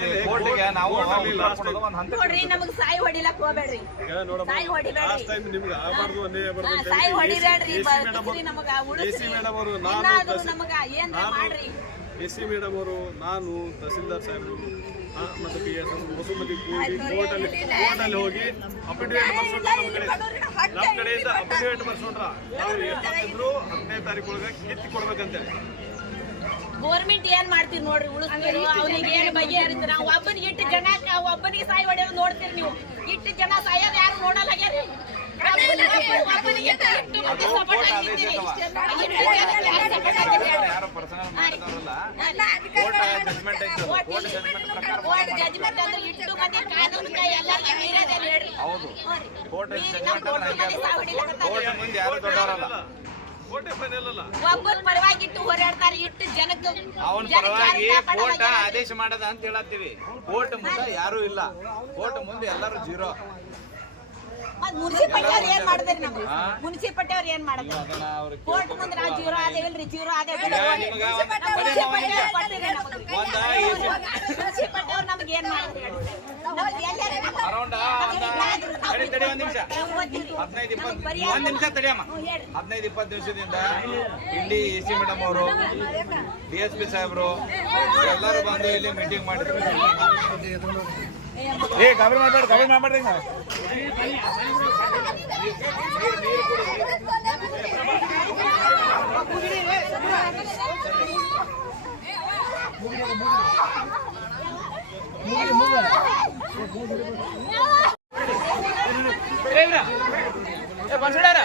ಮಾಡ್ತೀವಿ ಕೋರ್ಟ್ಗೆ ನಾವು ಕರ್ಕೊಂಡು ಒಂದು ಹಂತ ನೋಡ್ರಿ ನಮಗ್ ಸಾಯಿ ಹೊಡಿಲಕ್ ಹೋಗ್ಬೇಡ್ರಿ. ಸಾಯಿ ಹೊಡಿಬೇಡ್ರಿ. ಲಾಸ್ಟ್ ಟೈಮ್ ನಿಮ್ಗೆ ಆಗಬಾರ್ದು ಅನ್ಯಾಯ ಹಾ, ಸಾಯಿ ಹೊಡಿಬೇಡ್ರಿ ಎ ಸಿ ಮೇಡಮ್ ನಮಗ ಅವರು ನಾನು ಇನ್ನಾದ್ರೂ ತಹಸೀಲ್- ನಮಗ ಏನ್ರ ಮಾಡ್ರಿ. ಎ ಸಿ ಮೇಡಮ್ ಅವರು ನಾನು ತಹಸೀಲ್ದಾರ್ ಸಾಹೇಬರು ಆ, ಮತ್ತೆ ಪಿ ಎಸ್ ಹೊಸಮತಿ ಕೋರ್ಟಲ್ಲಿ ಹೋಗಿ ಅಫಿಡವಿಟ್ ಬರ್ಸ್ಕೊಂಡ್ರ ನಮ್ಮ ಕಡೆ ನಮ್ಮ ಕಡೆಯಿಂದ ಅಫಿಡವಿಟ್ ಬರ್ಸ್ಕೊಂಡ್ರ ನಾವು ಎಷ್ಟೊತ್ತಿದ್ರು ಹದಿನೈದು ತಾರೀಕು ಒಳಗೆ ಕಿತ್ತಿ ಕೊಡ್ಬೇಕಂತೇಳಿ ಗೋರ್ಮೆಂಟ್ ಏನ್ ಮಾಡ್ತೀರಿ ನೋಡ್ರಿ ಉಳಿಸ್ತೀರಿ? ಅವ್ನಿಗೆ ಏನ್ ಬಗೆ ನಾವು ಒಬ್ಬನಿಗೆ ಇಟ್ಟು ಜನ ಒಬ್ಬನಿಗೆ ಸಾಯಿ ಹೊಡೆಯೋದು ನೋಡ್ತೀರಿ ನೀವು. ಇಟ್ಟು ಜನ ಸಾಯೋದು ಯಾರು ನೋಡಲ್ಲ ಆಗ್ಯಾರಿ ಹೌದು. ಕೋರ್ಟ್ ಮಂದಿ ಯಾರು ದೊಡ್ಡವರಲ್ಲ? ಒಬ್ಬರ ಪರವಾಗಿ ಇಟ್ಟು ಹೋರಾಡ್ತಾರೆ ಇಟ್ಟು ಜನಕ್ಕೆ ಅವನ ಪರವಾಗಿ ಕೋರ್ಟ್ ಆದೇಶ ಮಾಡದ ಅಂತ ಹೇಳತ್ತೀವಿ. ಕೋರ್ಟ್ ಮುಂದೆ ಯಾರು ಇಲ್ಲ. ಕೋರ್ಟ್ ಮುಂದೆ ಎಲ್ಲರೂ ಜೀರೋ. ಮುನ್ಸಿಪಾಲ್ಟಿ ಅವ್ರು ಏನ್ ಮಾಡಿದ್ರಿ ನಮ್ಗೆ? ಮುನ್ಸಿಪಾಲ್ಟಿ ಅವ್ರು ಏನ್ ಮಾಡಿದ್ರು ಕೋರ್ಟ್ ಮುಂದೆ ನಾವು ಜೀರೋ ಆದೇವಿಲ್ರಿ ಜೀರೋ ಆದೇ ಈಗ ನಿಮ್ಗ ಒಂದ್- ಬರೀ ನಾವು ಮುನ್ಸಿಪಾಲ್ಟಿ ಅವ್ರು ನಮ್ಗೆ ಏನ್ ಮಾಡಿದ್ರಿ ಅರೌಂಡ್ ತಡಿ ತಡಿ ಒಂದ್ ನಿಮಿಷ. ಹದಿನೈದು, ಇಪ್ಪತ್ತು, ಒಂದ್ ನಿಮಿಷ ತಡಿಯಮ್ಮ ಹದಿನೈದು, ಇಪ್ಪತ್ತು ದಿವಸದಿಂದ ಇಲ್ಲಿ ಎ ಸಿ ಮೇಡಮ್ ಅವರು, ಡಿ ಎಸ್ ಪಿ ಸಾಹೇಬರು, ಎಲ್ಲರೂ ಬಂದು ಇಲ್ಲಿ ಮೀಟಿಂಗ್ ಮಾಡಿದ್ರು. ಏ ಗಾಬರಿ ಮಾಡ್ಬೇಡ ಗಾಬರಿ ಮಾಡ್ಬೇಡ್ರಿ ಹಿಂಗ. ಏ, ಬನ್ಸಿಡಾರ?